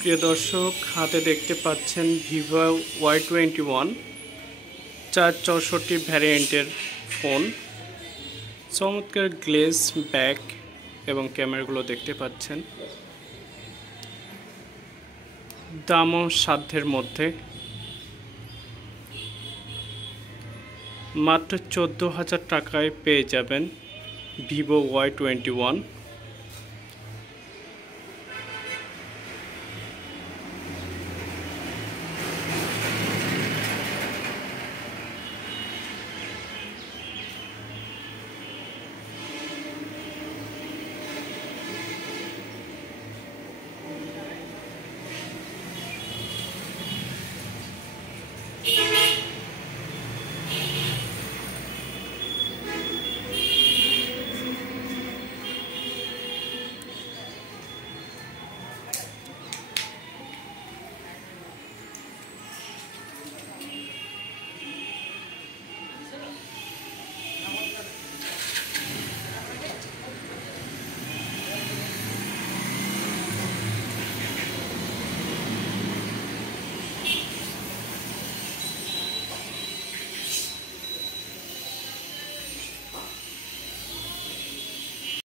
প্রিয় দর্শক, হাতে দেখতে পাচ্ছেন ভিভো Y21 464 ভ্যারিয়েন্টের ফোন। চমৎকার গ্লেজ ব্যাক এবং ক্যামেরাগুলো দেখতে পাচ্ছেন। দামও সাধ্যের মধ্যে, মাত্র 14,000 টাকায় পেয়ে যাবেন ভিভো Y21।